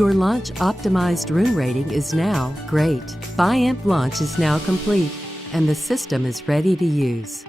Your launch optimized room rating is now great. Biamp launch is now complete and the system is ready to use.